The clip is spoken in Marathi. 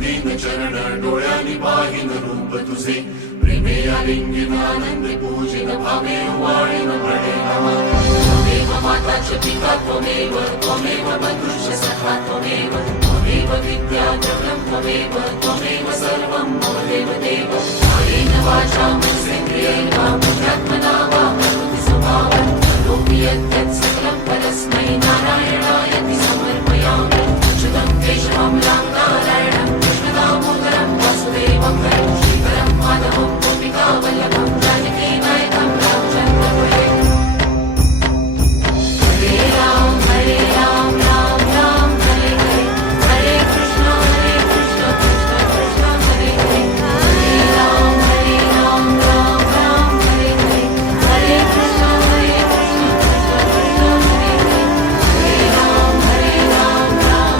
दीन चरण डोळ्यांनी पाहिन रूप तुझे प्रेमे आलिंगिन आनंदे पूजिन भावे वाळीन पडे नमा त्वमेव माताच पिता त्वमेव त्वमेव बंधुश्च सखा त्वमेव त्वमेव विद्या द्रव्यं त्वमेव त्वमेव सर्वं मम देव देव कायेन वाचा मनसेन्द्रियेण बुद्ध्यात्मना वा करोति स्वभावं करोमि यत् सकलं परस्मै नारायणायति